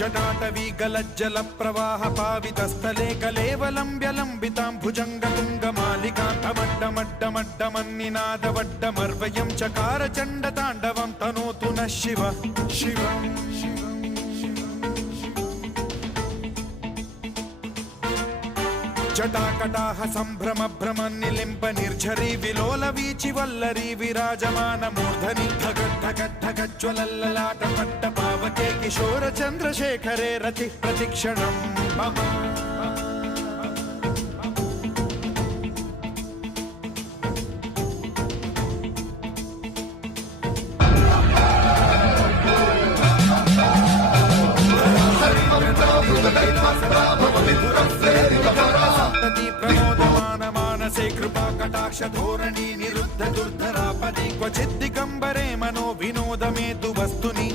जटाटवी गलज्जल प्रवाह पावितस्थले कलेवलम्ब्य लम्बितां भुजङ्गतुङ्गमालिकान्तमड्डमड्डमड्डमन्निनादवड्डमर्वयं चकार चण्डताण्डवं तनोतु नः शिव शिव जटाकटाह सम्भ्रम भ्रम निलिम्ब निर्झरी विलोल वीचि वल्लरी विराजमान मूर्धनि धगद्धगद्धगज्ज्वलल्ललाट पट्ट पावके किशोर चन्द्रशेखरे रति प्रतिक्षणं मम प्रमोदमान मानसे कृपा कटाक्ष धोरणी निरुद्ध दुर्धरापदि क्वचिद् दिगम्बरे मनो विनोदमेतु वस्तुनि